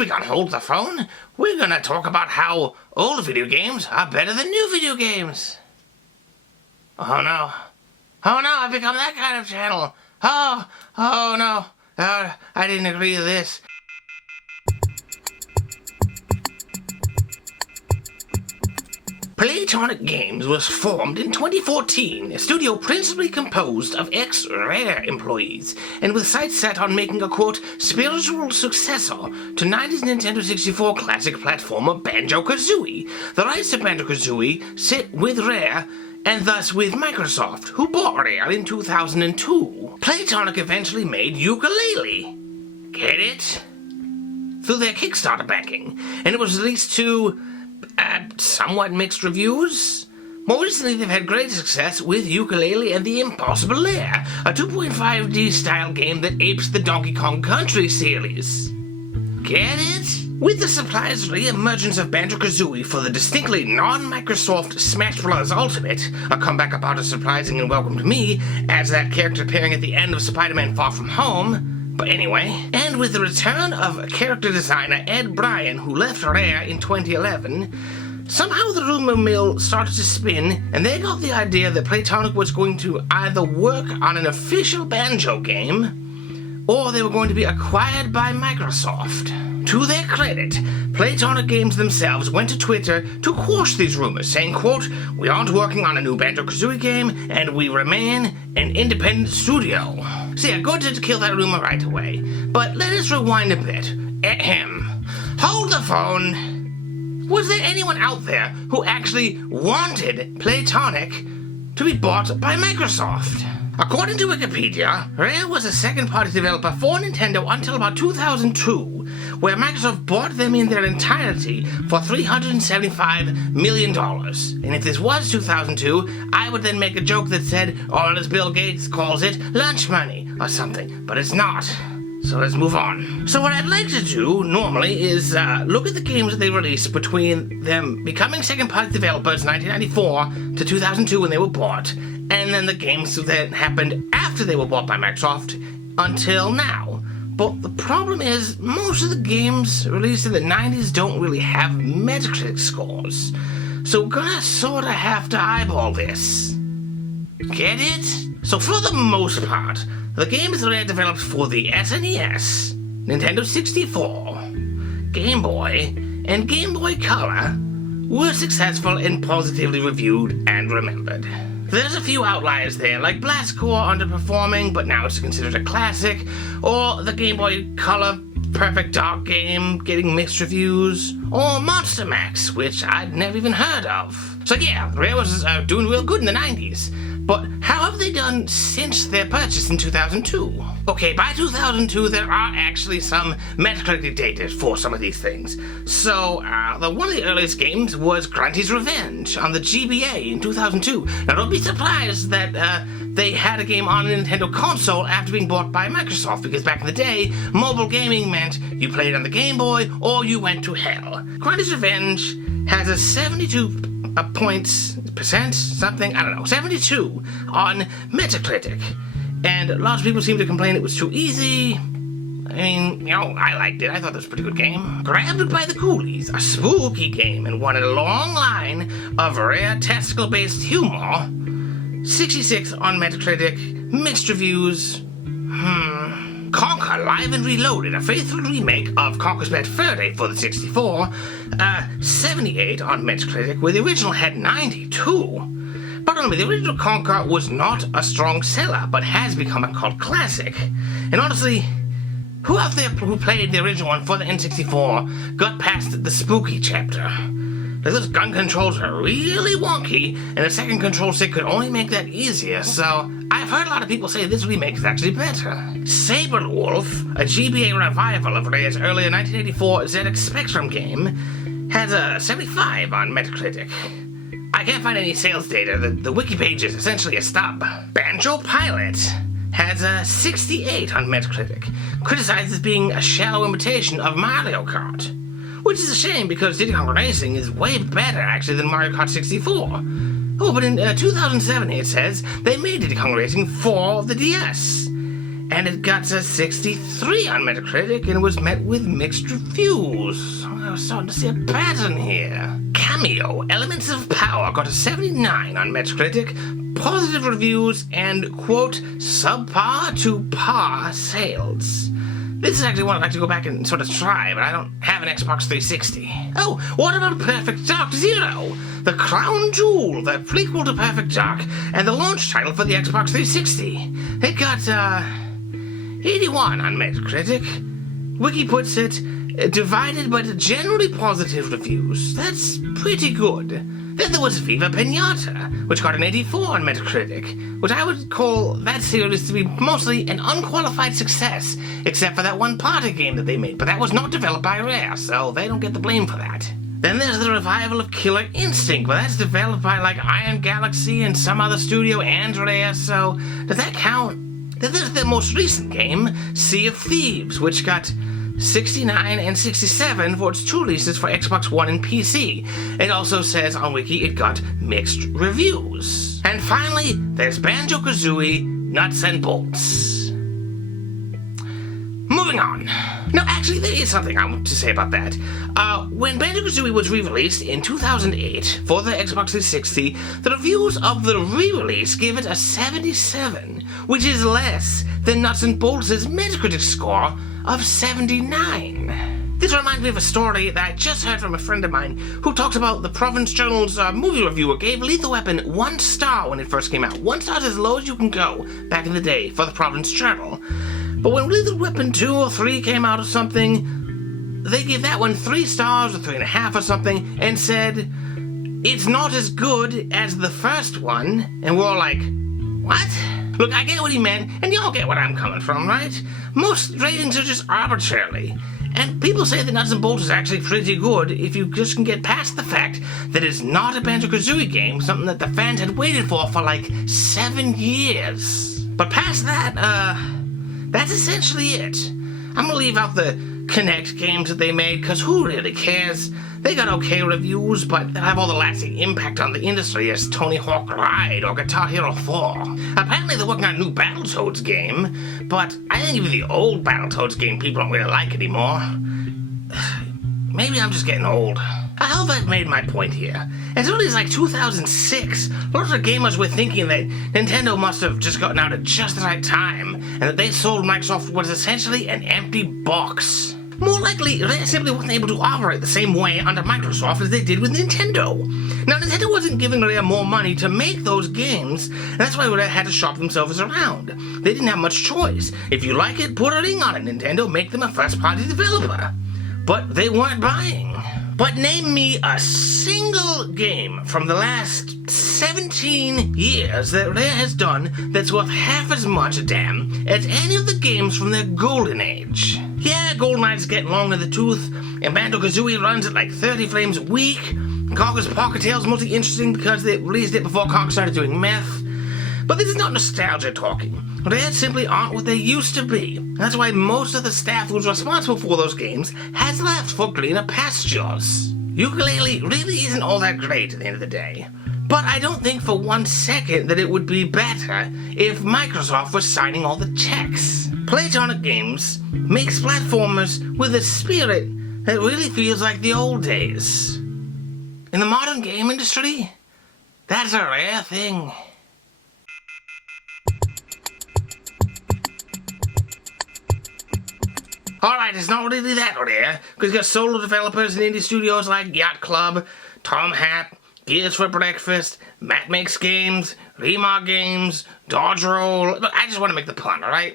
week on Hold the Phone, we're gonna talk about how old video games are better than new video games. Oh no, I've become that kind of channel. Oh no, I didn't agree to this. Playtonic Games was formed in 2014, a studio principally composed of ex-Rare employees, and with sights set on making a, quote, spiritual successor to 90s Nintendo 64 classic platformer Banjo-Kazooie. The rights to Banjo-Kazooie sit with Rare, and thus with Microsoft, who bought Rare in 2002. Playtonic eventually made Yooka-Laylee. Get it? Through their Kickstarter backing, and it was released to somewhat mixed reviews. More recently, they've had great success with Yooka-Laylee and the Impossible Lair, a 2.5D style game that apes the Donkey Kong Country series. Get it? With the surprise re-emergence of Banjo-Kazooie for the distinctly non-Microsoft Smash Bros. Ultimate, a comeback about as surprising and welcome to me as that character appearing at the end of Spider-Man Far From Home. But anyway, and with the return of character designer Ed Bryan, who left Rare in 2011, somehow the rumor mill started to spin, and they got the idea that Playtonic was going to either work on an official Banjo game, or they were going to be acquired by Microsoft. To their credit, Playtonic Games themselves went to Twitter to quash these rumors, saying, quote, "We aren't working on a new Banjo-Kazooie game, and we remain an independent studio." So yeah, good to kill that rumor right away. But let us rewind a bit. Ahem. Hold the phone. Was there anyone out there who actually wanted Playtonic to be bought by Microsoft? According to Wikipedia, Rare was a second-party developer for Nintendo until about 2002, where Microsoft bought them in their entirety for $375 million. And if this was 2002, I would then make a joke that said, or as Bill Gates calls it, lunch money or something, but it's not. So let's move on. So what I'd like to do, normally, is look at the games that they released between them becoming second-party developers in 1994 to 2002 when they were bought, and then the games that happened after they were bought by Microsoft until now. But the problem is, most of the games released in the 90s don't really have Metacritic scores. So we're gonna sorta have to eyeball this. Get it? So for the most part, the games that Rare developed for the SNES, Nintendo 64, Game Boy, and Game Boy Color were successful and positively reviewed and remembered. There's a few outliers there, like Blast Corps underperforming, but now it's considered a classic, or the Game Boy Color Perfect Dark game getting mixed reviews, or Monster Max, which I'd never even heard of. So yeah, Rare was doing real good in the 90s. But how have they done since their purchase in 2002? Okay, by 2002, there are actually some Metacritic data for some of these things. So, one of the earliest games was Grunty's Revenge on the GBA in 2002. Now, don't be surprised that they had a game on a Nintendo console after being bought by Microsoft, because back in the day, mobile gaming meant you played on the Game Boy or you went to hell. Grunty's Revenge has a 72 something, I don't know, 72 on Metacritic. And a lot of people seem to complain it was too easy. I mean, I liked it. I thought it was a pretty good game. Grabbed by the Coolies, a spooky game, and won a long line of Rare testicle-based humor. 66 on Metacritic, mixed reviews. Conker Live and Reloaded, a faithful remake of Conker's Bad Fur Day for the 64, 78 on Metacritic, where the original had 92. But the original Conker was not a strong seller, but has become a cult classic. And honestly, who out there who played the original one for the N64 got past the spooky chapter? Those gun controls are really wonky, and a second control stick could only make that easier, so I've heard a lot of people say this remake is actually better. Saberwolf, a GBA revival of Rare's earlier 1984 ZX Spectrum game, has a 75 on Metacritic. I can't find any sales data. The wiki page is essentially a stub. Banjo Pilot has a 68 on Metacritic, criticized as being a shallow imitation of Mario Kart. Which is a shame, because Diddy Kong Racing is way better, actually, than Mario Kart 64. Oh, but in 2007, it says, they made Diddy Kong Racing for the DS. and it got a 63 on Metacritic, and it was met with mixed reviews. I was starting to see a pattern here. Cameo, Elements of Power, got a 79 on Metacritic, positive reviews, and, quote, subpar to par sales. This is actually one I'd like to go back and sort of try, but I don't have an Xbox 360. Oh, what about Perfect Dark Zero? The crown jewel, the prequel to Perfect Dark, and the launch title for the Xbox 360. It got, 81 on Metacritic. Wiki puts it, divided but generally positive reviews. That's pretty good. Then there was Viva Pinata, which got an 84 on Metacritic, which I would call that series to be mostly an unqualified success, except for that one party game that they made, but that was not developed by Rare, so they don't get the blame for that. Then there's the revival of Killer Instinct, but that's developed by like Iron Galaxy and some other studio and Rare, so does that count? Then there's the most recent game, Sea of Thieves, which got 69 and 67 for its two releases for Xbox One and PC. It also says on Wiki it got mixed reviews. And finally, there's Banjo-Kazooie Nuts and Bolts. Moving on. No, actually, there is something I want to say about that. When Banjo-Kazooie was re-released in 2008 for the Xbox 360, the reviews of the re-release gave it a 77, which is less than Nuts and Bolts' Metacritic score of 79. This reminds me of a story that I just heard from a friend of mine who talks about the Province Journal's movie reviewer gave Lethal Weapon 1 star when it first came out. 1 star is as low as you can go back in the day for the Province Journal. But when Lethal Weapon 2 or 3 came out or something, they gave that one 3 stars or 3.5 or something and said, it's not as good as the first one. And we're all like, what? Look, I get what he meant, and y'all get what I'm coming from, right? Most ratings are just arbitrary. And people say that Nuts and Bolts is actually pretty good if you just can get past the fact that it's not a Banjo-Kazooie game, something that the fans had waited for like 7 years. But past that, that's essentially it. I'm gonna leave out the Kinect games that they made, because who really cares? They got okay reviews, but they'll have all the lasting impact on the industry as Tony Hawk Ride or Guitar Hero 4. Apparently they're working on a new Battletoads game, but I think even the old Battletoads game people don't really like anymore. Maybe I'm just getting old. I hope I've made my point here. As early as like 2006, lots of gamers were thinking that Nintendo must have just gotten out at just the right time, and that they sold Microsoft what is essentially an empty box. More likely, they simply wasn't able to operate the same way under Microsoft as they did with Nintendo. Now, Nintendo wasn't giving Rare more money to make those games, and that's why Rare had to shop themselves around. They didn't have much choice. If you like it, put a ring on it, Nintendo, make them a first-party developer. But they weren't buying. But name me a single game from the last 17 years that Rare has done that's worth half as much damn as any of the games from their golden age. Yeah, GoldenEye's getting long in the tooth, and Banjo-Kazooie runs at like 30 frames a week. Conker's Pocket Tale's mostly interesting because they released it before Conker started doing meth. But this is not nostalgia talking. Rare simply aren't what they used to be. That's why most of the staff who was responsible for those games has left for greener pastures. Yooka-Laylee really isn't all that great at the end of the day. But I don't think for 1 second that it would be better if Microsoft was signing all the checks. Playtonic Games makes platformers with a spirit that really feels like the old days. In the modern game industry, that's a rare thing. Alright, it's not really that rare, because you got solo developers and indie studios like Yacht Club, Tom Hat, Gears for Breakfast, Matt Makes Games, Remar Games, Dodge Roll. Look, I just want to make the pun, alright?